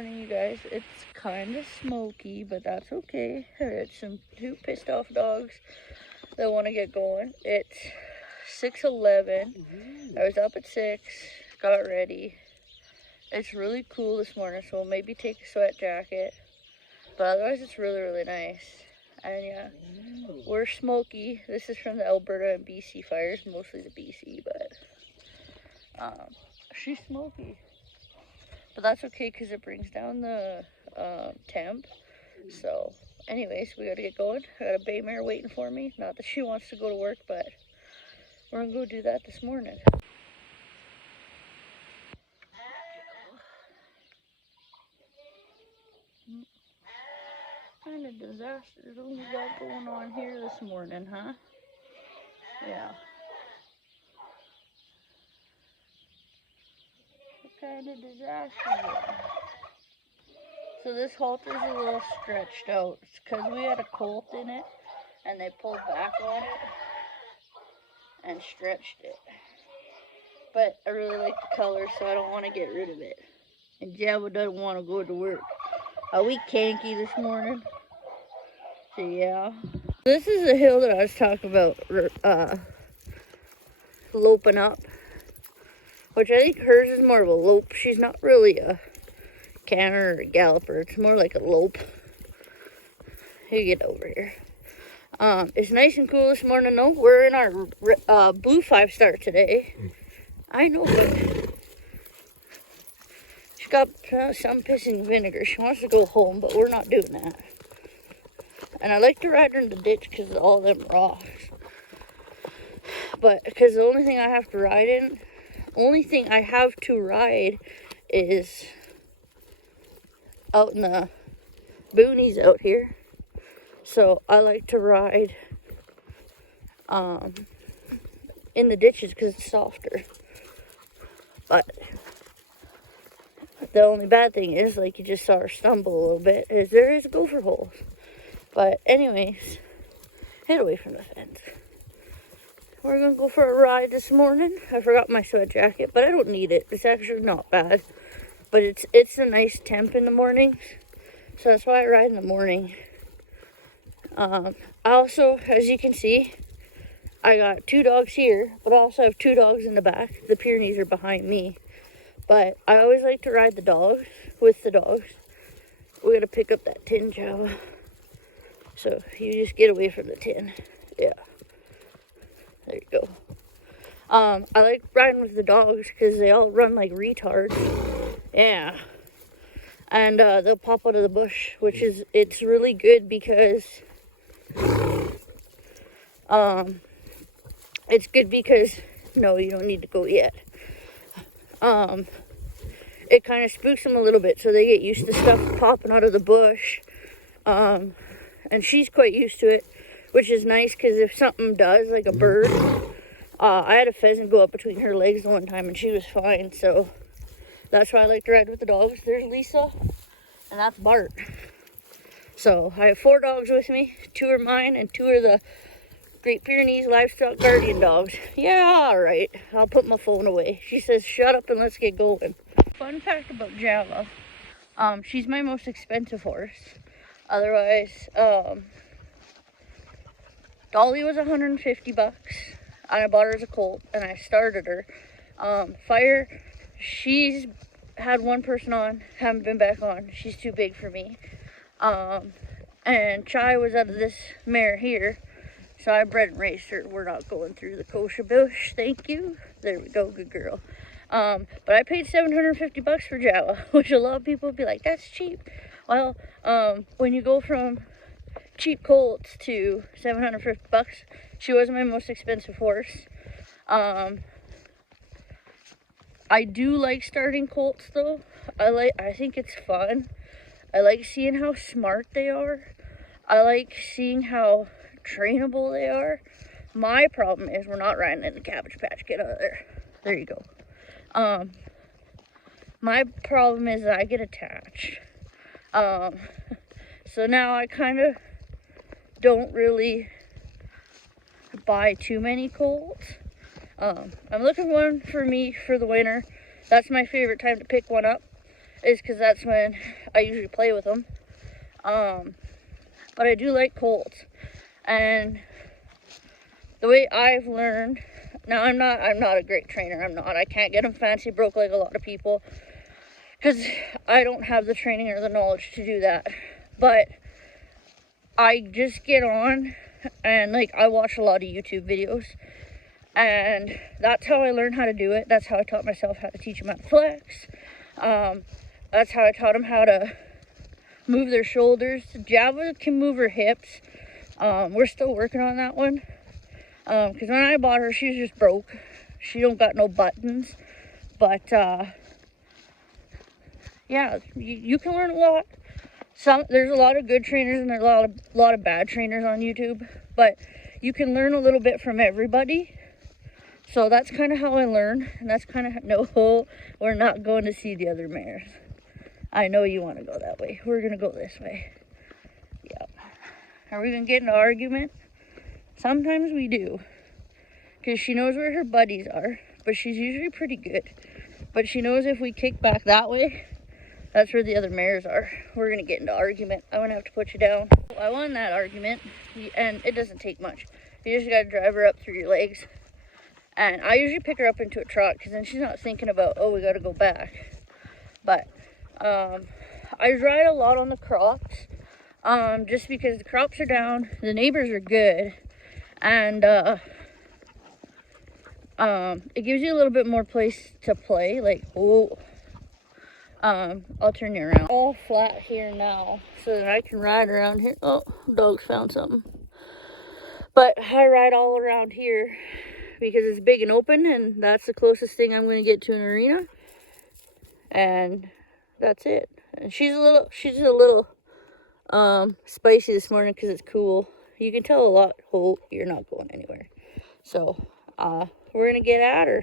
morning, you guys. It's kind of smoky, but that's okay. It's two pissed off dogs that want to get going. It's 6:11. I was up at 6, got ready. It's really cool this morning, so we'll maybe take a sweat jacket. But otherwise, it's really, really nice. And yeah, we're smoky. This is from the Alberta and BC fires, mostly the BC, but she's smoky. But that's okay because it brings down the temp. So anyways, we gotta get going. I got a bay mare waiting for me. Not that she wants to go to work, but we're gonna go do that this morning. Kind of disaster what we got going on here this morning, huh? Yeah. What kind of disaster? So this halter's a little stretched out. It's because we had a colt in it, and they pulled back on it and stretched it. But I really like the color, so I don't want to get rid of it. And Jabba doesn't want to go to work. Are we canky this morning? So yeah. This is the hill that I was talking about, loping up. Which I think hers is more of a lope. She's not really a canter or a galloper. It's more like a lope. You get over here. It's nice and cool this morning though. We're in our blue 5-star today. I know, but she's got some pissing vinegar. She wants to go home, but we're not doing that. And I like to ride her in the ditch because of all them rocks. But because the only thing I have to ride is out in the boonies out here. So I like to ride in the ditches because it's softer. But the only bad thing is, like you just saw her stumble a little bit, is there is gopher holes. But anyways, head away from the fence. We're going to go for a ride this morning. I forgot my sweat jacket, but I don't need it. It's actually not bad. But it's a nice temp in the morning. So that's why I ride in the morning. I also, as you can see, I got 2 dogs here, but I also have 2 dogs in the back. The Pyrenees are behind me. But I always like to ride the dogs with the dogs. We got to pick up that tin, Java. So you just get away from the tin. Yeah. There you go. I like riding with the dogs because they all run like retards. Yeah. And they'll pop out of the bush, which is, it's really good because it's good because, no, you don't need to go yet. It kind of spooks them a little bit, so they get used to stuff popping out of the bush. And she's quite used to it, which is nice because if something does, like a bird, I had a pheasant go up between her legs one time and she was fine. So that's why I like to ride with the dogs. There's Lisa, and that's Bart. So I have 4 dogs with me. 2 are mine and 2 are the Great Pyrenees Livestock Guardian dogs. Yeah, all right. I'll put my phone away. She says, shut up and let's get going. Fun fact about Java. She's my most expensive horse. Otherwise, Dolly was $150, and I bought her as a colt, and I started her. Fire, she's had 1 person on, haven't been back on. She's too big for me. And Chai was out of this mare here, so I bred and raced her. We're not going through the kosher bush, thank you. There we go, good girl. But I paid $750 for Java, which a lot of people would be like, that's cheap. Well, when you go from cheap colts to $750, she was my most expensive horse. I do like starting colts though. I think it's fun. I like seeing how smart they are. I like seeing how trainable they are. My problem is we're not riding in the Cabbage Patch. Get out of there. There you go. My problem is that I get attached. So now I kind of don't really buy too many colts. I'm looking for one for me for the winter. That's my favorite time to pick one up. is because that's when I usually play with them. But I do like colts. And the way I've learned, now I'm not a great trainer. I can't get them fancy broke like a lot of people, because I don't have the training or the knowledge to do that. But I just get on and like I watch a lot of YouTube videos, and that's how I learned how to do it. That's how I taught myself how to teach them how to flex. That's how I taught them how to move their shoulders. Java can move her hips. We're still working on that one. Because when I bought her, she was just broke. She don't got no buttons. But, yeah, you can learn a lot. There's a lot of good trainers and there's a lot of bad trainers on YouTube. But you can learn a little bit from everybody. So that's kind of how I learn. And that's kind of, no, we're not going to see the other mares. I know you want to go that way. We're going to go this way. Yep. Are we going to get into an argument? Sometimes we do. Because she knows where her buddies are. But she's usually pretty good. But she knows if we kick back that way, that's where the other mares are. We're going to get into argument. I'm going to have to put you down. I won that argument. And it doesn't take much. You just got to drive her up through your legs. And I usually pick her up into a trot. Because then she's not thinking about, oh, we got to go back. But I ride a lot on the crops, just because the crops are down, the neighbors are good, and it gives you a little bit more place to play. Like, oh, I'll turn you around. All flat here now, so that I can ride around here. Oh, dog's found something. But I ride all around here because it's big and open, and that's the closest thing I'm going to get to an arena. And that's it. And she's a little spicy this morning because it's cool. You can tell a lot. Oh, you're not going anywhere. So we're gonna get at her.